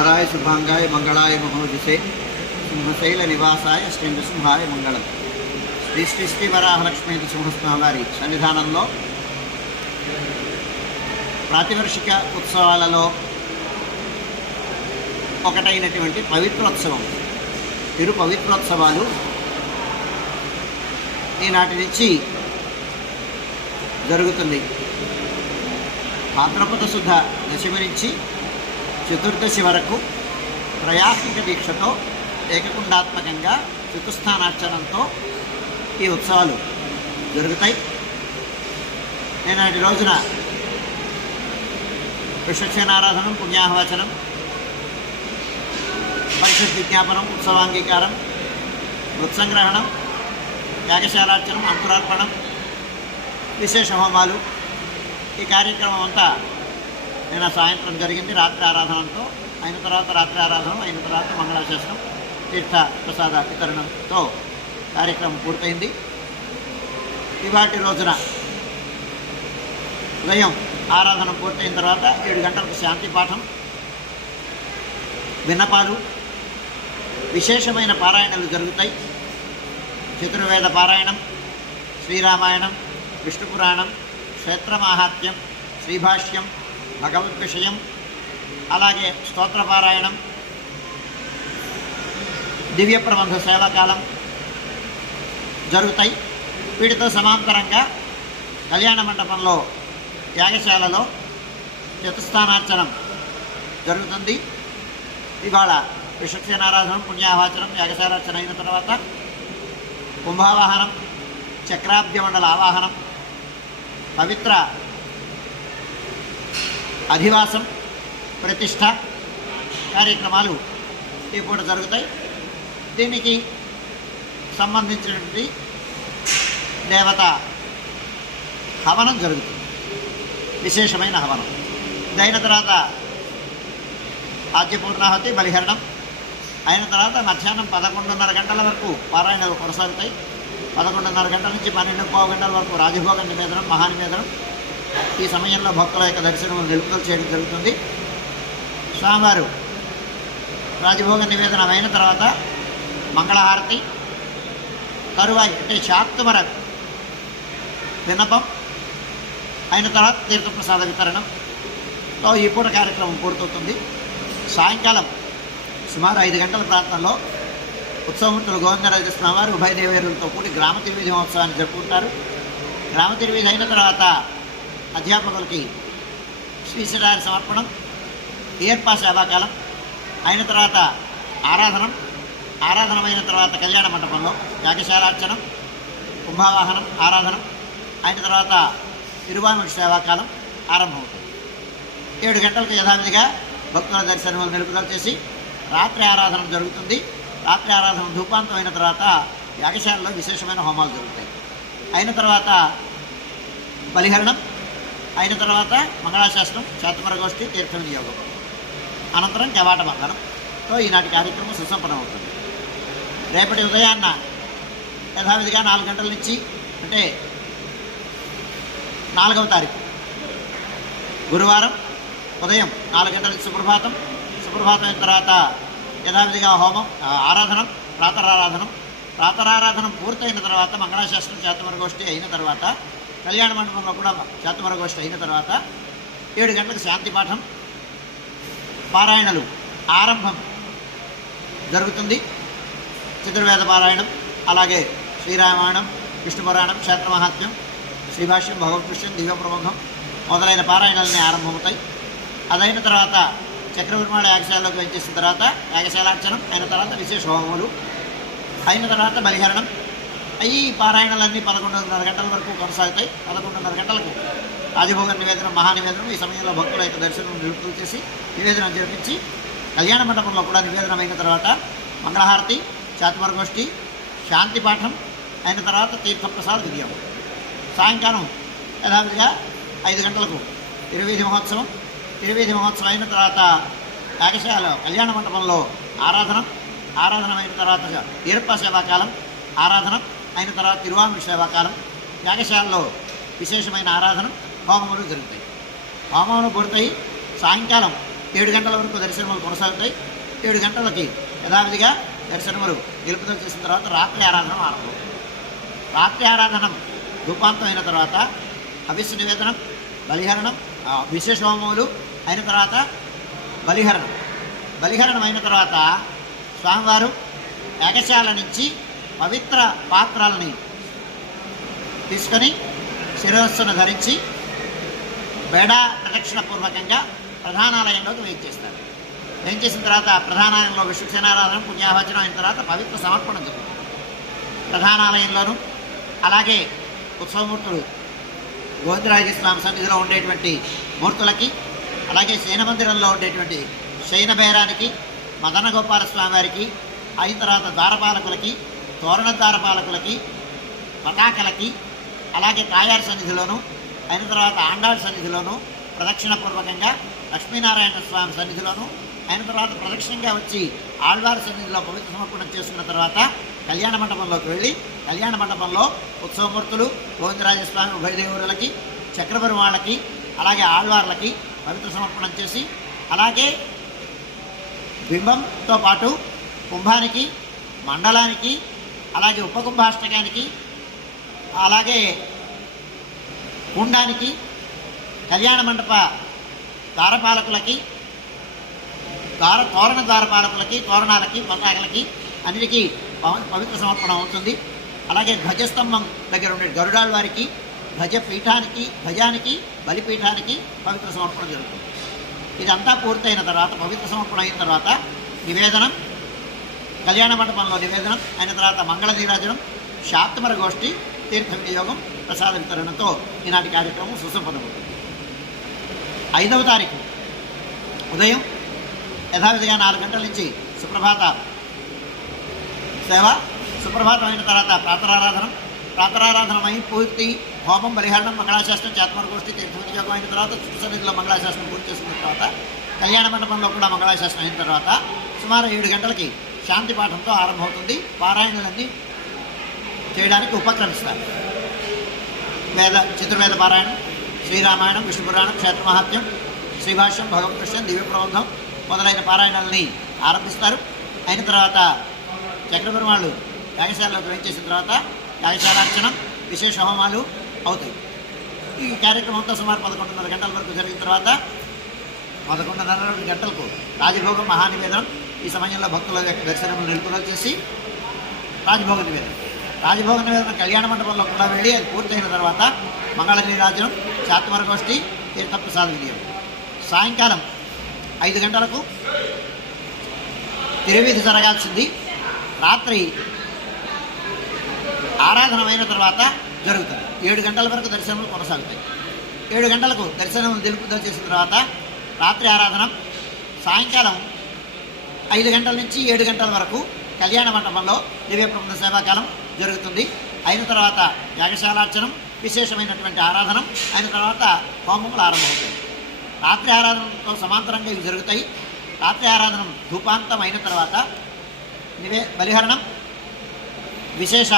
मंगलधराय शुभांगाय मंगलाय महोदसे सिंहशैल निवासाय श्री नृसिंहाय मंगళం. శ్రీ శ్రీ శ్రీ వరాహలక్ష్మీ నృసింహస్వామి వారి సన్నిధానంలో ప్రాతివర్షిక ఉత్సవాలలో ఒకటైనటువంటి పవిత్రోత్సవం, తిరు పవిత్రోత్సవాలు ఈనాటి నుంచి జరుగుతుంది. భాద్రపద శుద్ధ దశమి నుంచి చతుర్దశి వరకు త్రయాత్మిక దీక్షతో ఏకకుండాత్మకంగా చతుస్థానార్చనంతో ఈ ఉత్సవాలు జరుగుతాయి. నేనాటి రోజున విశ్వక్షేణారాధనం, పుణ్యాహవచనం, పరిషత్ విజ్ఞాపనం, ఉత్సవాంగీకారం, మృత్సంగ్రహణం, యాగశాలార్చనం, అంకురార్పణం, విశేష హోమాలు, ఈ కార్యక్రమం అంతా నిన్న సాయంత్రం జరిగింది. రాత్రి ఆరాధనతో అయిన తర్వాత అయిన తర్వాత మంగళాశాసనం, తీర్థ ప్రసాద వితరణంతో కార్యక్రమం పూర్తయింది. ఇవాటి రోజున ఉదయం ఆరాధన పూర్తయిన తర్వాత 7 గంటలకు శాంతి పాఠం, విన్నపాలు, విశేషమైన పారాయణలు జరుగుతాయి. చతుర్వేద పారాయణం, శ్రీరామాయణం, విష్ణు పురాణం, క్షేత్రమాహాత్మ్యం, శ్రీభాష్యం, భగవద్విషయం, అలాగే స్తోత్రపారాయణం, దివ్య ప్రబంధ సేవాకాలం జరుగుతాయి. వీటితో సమాంతరంగా కళ్యాణ మండపంలో యాగశాలలో చతుస్థానార్చనం జరుగుతుంది. ఇవాళ విశ్వక్షేణారాధనం, పుణ్యావాచనం, యాగశాలార్చన అయిన తర్వాత కుంభావాహనం, చక్రాబ్జమండల ఆవాహనం, పవిత్ర అధివాసం, ప్రతిష్ట కార్యక్రమాలు ఈ పూట జరుగుతాయి. దీనికి సంబంధించినటువంటి దేవత హవనం జరుగుతుంది, విశేషమైన హవనం. ఇదైన తర్వాత ఆద్యపూర్ణాహుతి, బలిహరణం అయిన తర్వాత మధ్యాహ్నం 11:30 గంటల వరకు పారాయణలు కొనసాగుతాయి. 11:30 గంటల నుంచి 12:15 గంటల వరకు రాజభోగ నివేదనం, మహానివేదనం. ఈ సమయంలో భక్తుల యొక్క దర్శనం నిలుపుదల చేయడం జరుగుతుంది. స్వామివారు రాజభోగ నివేదనం అయిన తర్వాత మంగళహారతి, తరువాయి అంటే శాక్తుమర విన్నపం అయిన తర్వాత తీర్థప్రసాద వితరణంతో ఈ పూట కార్యక్రమం పూర్తవుతుంది. సాయంకాలం సుమారు 5 గంటల ప్రాంతంలో ఉత్సవమూర్తులు గోవిందరాజ స్వామివారు ఉభయ దేవేరులతో కూడి గ్రామ తిరువీధి మహోత్సవాన్ని జరుపుకుంటారు. గ్రామ తిరువీధి అయిన తర్వాత అధ్యాపకులకి శ్రీశిరారి సమర్పణం, ఏర్పా సేవాకాలం అయిన తర్వాత ఆరాధనమైన తర్వాత కళ్యాణ మండపంలో యాగశాలార్చనం, కుంభావాహనం, ఆరాధనం అయిన తర్వాత తిరువామిడి సేవాకాలం ఆరంభమవుతుంది. 7 గంటలకు యథావిధిగా భక్తుల దర్శనం నిలుపుదల చేసి రాత్రి ఆరాధన జరుగుతుంది. రాత్రి ఆరాధన ధూపాంతం అయిన తర్వాత యాగశాలలో విశేషమైన హోమాలు జరుగుతాయి. అయిన తర్వాత బలిహరణం అయిన తర్వాత మంగళాశాసనం, శాతమరగోష్ఠి, తీర్థ వినియోగం, అనంతరం కవాట బంధనంతో ఈనాటి కార్యక్రమం సుసంపన్నమవుతుంది. రేపటి ఉదయాన్న యథావిధిగా 4 గంటల నుంచి అంటే 4వ తారీఖు గురువారం ఉదయం 4 గంటల నుంచి సుప్రభాతం అయిన తర్వాత యథావిధిగా హోమం, ఆరాధనం, ప్రాతరారాధనం పూర్తయిన తర్వాత మంగళాశాసనం, శాతమరగోష్ఠి అయిన తర్వాత కళ్యాణ మండపంలో కూడా శాతమరగోష్ఠి అయిన తర్వాత 7 గంటలకు శాంతి పాఠం, పారాయణలు ఆరంభం జరుగుతుంది. చతుర్వేద పారాయణం, అలాగే శ్రీరామాయణం, విష్ణు పురాణం, క్షేత్రమహాత్మ్యం, శ్రీభాష్యం, భగవద్విషయం, దివ్య ప్రబంధం మొదలైన పారాయణాలని ఆరంభమవుతాయి. అదైన తర్వాత చక్రవర్మాళ యాగశాలలోకి వచ్చేసిన తర్వాత యాగశాలార్చనం అయిన తర్వాత విశేష హోమములు అయిన తర్వాత బలిహరణం. ఈ పారాయణలన్నీ 11:30 గంటల వరకు కొనసాగుతాయి. 11:30 గంటలకు రాజభోగ నివేదనం, మహానివేదనం. ఈ సమయంలో భక్తుల యొక్క దర్శనం నిలుపుదల చేసి నివేదనం జరిపించి కళ్యాణ మండపంలో కూడా నివేదనం అయిన తర్వాత మంగళహారతి, శాతమరగోష్ఠి, శాంతి పాఠం అయిన తర్వాత తీర్థప్రసాద వినియోగం. సాయంకాలం యథావిధిగా 5 గంటలకు తిరువీధి మహోత్సవం అయిన తర్వాత యాగశాల కళ్యాణ మండపంలో ఆరాధన అయిన తర్వాత ఏర్పా సేవాకాలం, ఆరాధన అయిన తర్వాత తిరువామిడి సేవాకాలం, యాగశాలలో విశేషమైన ఆరాధన, హోమములు జరుగుతాయి. హోమములు పూర్తయి సాయంకాలం 7 గంటల వరకు దర్శనములు కొనసాగుతాయి. 7 గంటలకి యథావిధిగా దర్శనములు నిలుపుదల చేసిన తర్వాత రాత్రి ఆరాధన ఆరంభం. రాత్రి ఆరాధనం ధూపాంతం అయిన తర్వాత హవిస్సు నివేదనం, బలిహరణం, విశేష హోమములు అయిన తర్వాత బలిహరణం అయిన తర్వాత స్వామివారు యాగశాల నుంచి పవిత్ర పాత్రలని తీసుకొని శిరస్సును ధరించి బేడా ప్రదక్షిణ పూర్వకంగా ప్రధానాలయంలోకి వేయించేస్తారు. వేయించేసిన తర్వాత ప్రధానాలయంలో విశ్వసేనారాధన పుణ్యాహవచనం అయిన తర్వాత పవిత్ర సమర్పణం జరుగుతుంది. ప్రధానాలయంలోనూ అలాగే ఉత్సవమూర్తులు గోవిందరాజస్వామి సన్నిధిలో ఉండేటువంటి మూర్తులకి, అలాగే శయన మందిరంలో ఉండేటువంటి శయన బేరానికి, మదన గోపాలస్వామి వారికి, అయిన తర్వాత ద్వారపాలకులకి, తోరణ ద్వారపాలకులకి, పతాకలకి, అలాగే తాయారు సన్నిధిలోను, అయిన తర్వాత ఆండాళ్ సన్నిధిలోను ప్రదక్షిణపూర్వకంగా లక్ష్మీనారాయణ స్వామి సన్నిధిలోను, అయిన తర్వాత ప్రదక్షిణంగా వచ్చి ఆళ్వారి సన్నిధిలో పవిత్ర సమర్పణం చేసుకున్న తర్వాత కళ్యాణ మండపంలోకి వెళ్ళి కళ్యాణ మండపంలో ఉత్సవమూర్తులు గోవిందరాజస్వామి ఉభయదేవులకి, చక్రపరివాళ్ళకి, అలాగే ఆళ్వార్లకి పవిత్ర సమర్పణం చేసి, అలాగే బింబంతో పాటు కుంభానికి, మండలానికి, అలాగే ఉపకుంభాష్టకానికి, అలాగే కుండానికి, కళ్యాణ మండప ద్వారపాలకులకి, తోరణ ద్వారపాలకులకి, తోరణాలకి, పతాకలకి అన్నిటికీ పవిత్ర సమర్పణ అవుతుంది. అలాగే ధ్వజస్తంభం దగ్గర ఉండే గరుడాళ్ళ వారికి ధ్వజానికి, బలిపీఠానికి పవిత్ర సమర్పణ జరుగుతుంది. ఇదంతా పూర్తయిన తర్వాత పవిత్ర సమర్పణ అయిన తర్వాత నివేదనం, కళ్యాణ మండపంలో నివేదనం అయిన తర్వాత మంగళ నీరాజనం, శాప్తమర గోష్ఠి, తీర్థ వినియోగం, ప్రసాద వితరణతో ఈనాటి కార్యక్రమం సుసంపన్నమవుతుంది. 5వ తారీఖు ఉదయం యథావిధిగా 4 గంటల నుంచి సుప్రభాత సేవ, సుప్రభాతం అయిన తర్వాత ప్రాతరారాధనమై పూర్తి హోమం, బలిహరణం, మంగళాశాస్త్రం, చాత్మర గోష్ఠి, తీర్థ వినియోగం అయిన తర్వాత సన్నిధిలో మంగళాశాస్త్రం పూర్తి చేసుకున్న తర్వాత కళ్యాణ మండపంలో కూడా మంగళాశాస్త్రం అయిన తర్వాత సుమారు 7 గంటలకి శాంతి పాఠంతో ఆరంభమవుతుంది. పారాయణలన్నీ చేయడానికి ఉపక్రమిస్తారు. చతుర్వేద పారాయణం, శ్రీరామాయణం, విష్ణు పురాణం, క్షేత్రమహాత్మ్యం, శ్రీభాష్యం, భగవత్కృష్ణం, దివ్య ప్రబంధం మొదలైన పారాయణాలని ఆరంభిస్తారు. అయిన తర్వాత చక్రపెరుమాళ్ళు యాగశాలలోకి వేయించేసిన తర్వాత యాగశాలార్చనం, విశేష హోమాలు అవుతాయి. ఈ కార్యక్రమంతో సుమారు 11:30 గంటల వరకు జరిగిన తర్వాత 11:30 గంటలకు రాజభోగం, మహానివేదనం. ఈ సమయంలో భక్తుల యొక్క దర్శనములు నిలుపుదల చేసి రాజభోగ నివేదన కళ్యాణ మండపంలో కూడా వెళ్ళి అది పూర్తయిన తర్వాత మంగళ నీరాజనం, శాత్మర గోష్ఠి, తీర్థప్రసాద వినియోగం. సాయంకాలం 5 గంటలకు తిరువీధి జరగాల్సింది. రాత్రి ఆరాధన అయిన తర్వాత జరుగుతుంది. 7 గంటల వరకు దర్శనములు కొనసాగుతాయి. 7 గంటలకు దర్శనములు నిలుపుదల చేసిన తర్వాత రాత్రి ఆరాధన. సాయంకాలం 5 గంటల నుంచి 7 గంటల వరకు కళ్యాణ మండపంలో దివ్య ప్రబంధ సేవాకాలం జరుగుతుంది. అయిన తర్వాత యాగశాలార్చనం, విశేషమైనటువంటి ఆరాధనం అయిన తర్వాత హోమములు ఆరంభమవుతాయి. రాత్రి ఆరాధనతో సమాంతరంగా ఇవి జరుగుతాయి. రాత్రి ఆరాధన ధూపాంతం అయిన తర్వాత బలిహరణం, విశేష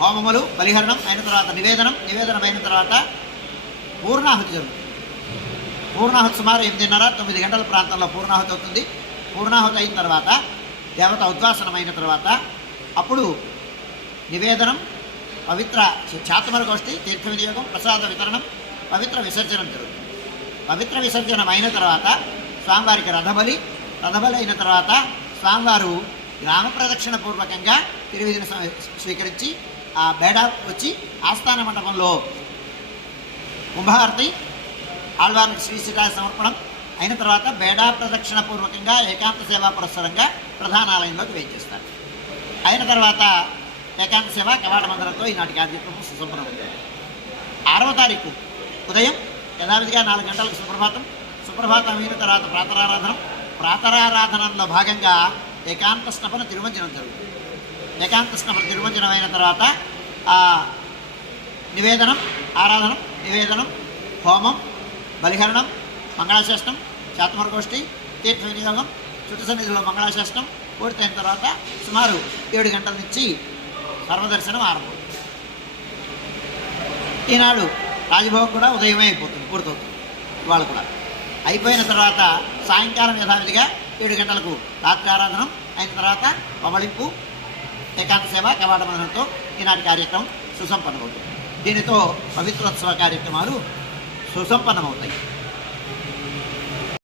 హోమములు, బలిహరణం అయిన తర్వాత నివేదనం అయిన తర్వాత పూర్ణాహుతి జరుగుతుంది. పూర్ణాహుతి సుమారు 8:30-9 గంటల ప్రాంతంలో పూర్ణాహుతి అవుతుంది. పూర్ణాహుతి అయిన తర్వాత దేవత ఉద్వాసనం అయిన తర్వాత అప్పుడు నివేదనం, పవిత్ర చాత్మర గోష్ఠి, తీర్థ వినియోగం, ప్రసాద వితరణం, పవిత్ర విసర్జనం జరుగుతుంది. పవిత్ర విసర్జనం అయిన తర్వాత స్వామివారికి రథబలి అయిన తర్వాత స్వామివారు గ్రామ ప్రదక్షిణ పూర్వకంగా తిరువిధిని స్వీకరించి ఆ బేడా వచ్చి ఆస్థాన మండపంలో కుంభారతి, ఆళ్వారికి శ్రీశ్రీరాజ సమర్పణం అయిన తర్వాత బేడా ప్రదక్షిణ పూర్వకంగా ఏకాంత సేవా పురస్సరంగా ప్రధానాలయంలోకి వేయించేస్తారు. అయిన తర్వాత ఏకాంత సేవ కవాట మందిరంతో ఈనాటి కార్యక్రమం సుసంపన్నమవుతుంది. 6వ తారీఖు ఉదయం యథావిధిగా 4 గంటలకు సుప్రభాతం అయిన తర్వాత ప్రాతరారాధనంలో భాగంగా ఏకాంత స్నపన తిరుమంజనం జరుగుతుంది. ఏకాంత స్నపన తిరుమంజనం అయిన తర్వాత నివేదనం, హోమం, బలిహరణం, మంగళాశాస్త్రం, చాత్మర గోష్ఠి, తీర్థ వినియోగం, చుట్టు సన్నిధిలో మంగళాశాస్త్రం పూర్తయిన తర్వాత సుమారు 7 గంటల నుంచి సర్వదర్శనం ఆరంభం. ఈనాడు రాజభోగం కూడా ఉదయమే పూర్తవుతుంది. ఇవాళ కూడా అయిపోయిన తర్వాత సాయంకాలం యథావిధిగా 7 గంటలకు రాత్రి ఆరాధనం అయిన తర్వాత పవళింపు ఏకాంత సేవ కవాట మదనంతో ఈనాటి కార్యక్రమం సుసంపన్నమవుతుంది. దీనితో పవిత్రోత్సవ కార్యక్రమాలు సుసంపన్నమవుతాయి.